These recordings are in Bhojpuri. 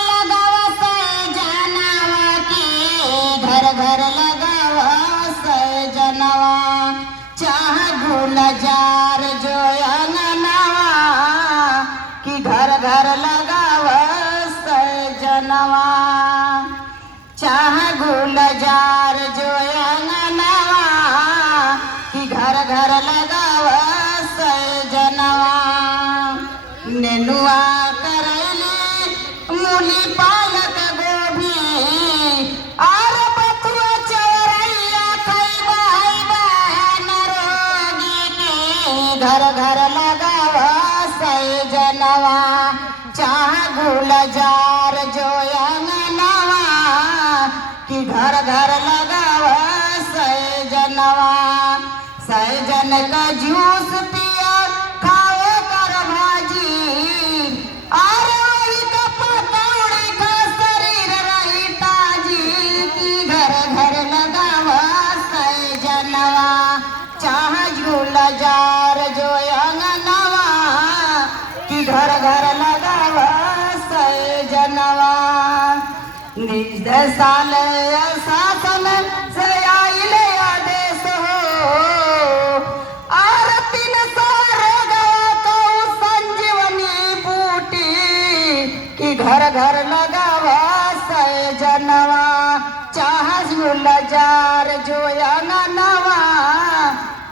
लगावस जनवा की घर घर लगावस जनवा चाह गुल जार जो अंगनवा की घर घर लगावस जनवा चाह गुल जार जो अंगनवा की घर घर लगावस जनवा नेनुआ करैली मूली पालक गोभी और बथुआ चौरैया खैबा नरोगी के घर घर लगावस जनवा चाह गुल जार जो अंगनवा कि घर घर लगावस जनवा सहजन का जूस पिया खाओ कर भाजी और वही का पकौड़ी का शरीर रही ताजी की घर घर लगावस जनवा चाह झूल जार जो अंगनवा कि घर घर लगावस जनवा निज साल शासन से आइले आदेश हो और 300 गवा संजीवनी बूटी कि घर घर लगावस जनवा चाह झूल जार जो अंगनवा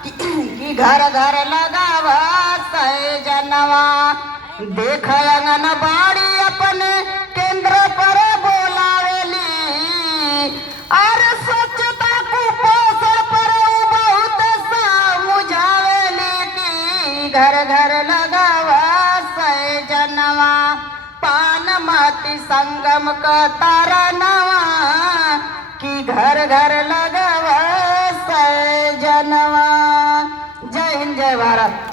कि घर घर लगावस जनवा देख अंगनबाड़ी अपने केंद्र पर बोलावेली और स्वच्छता कुपोषण पर बहुत समझावेली कि घर घर लगावस जनवा पान माटी संगम का तारनवा कि घर घर लगावस जनवा। जय हिंद जय भारत।